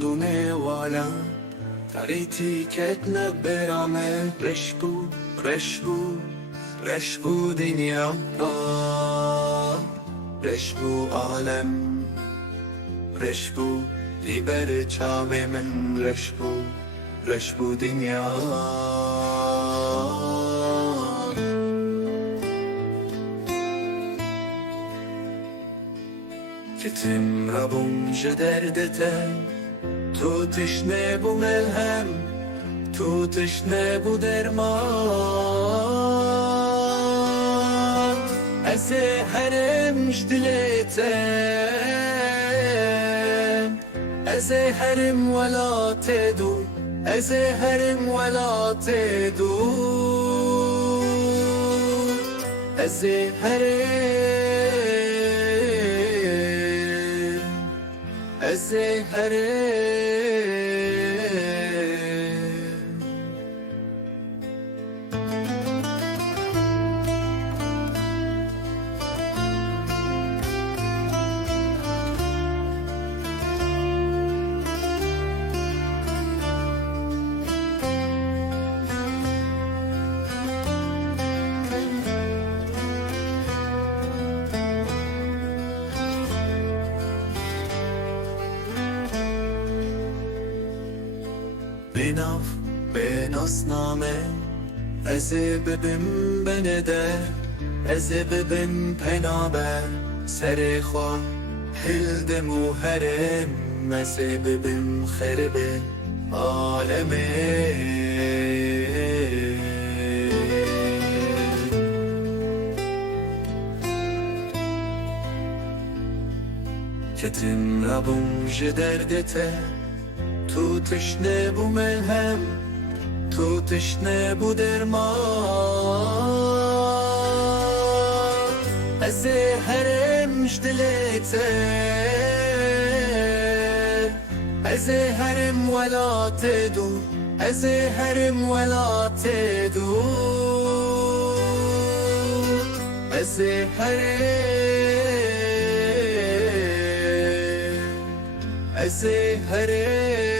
دونه والا تریتی کتن برامه رشبو دنیا رشبو عالم رشبو دیبر چاوه من رشبو دنیا کتم ربون جدردته تو تشنه بو ملهم تو تشنه بو درمان از هرم جدلتم از هرم ولا تدو از هرم ولا تدو از هرم بناس نامه از ببین بنده از ببین پنابه سر خواه هلدم و هرم از ببین خرب عالمه کتم ربون جدردته تو تشنه بو ملهم تو تشنه بو درمان از هرم جدلته از هرم ولا تدو از هرم ولا تدو از هرم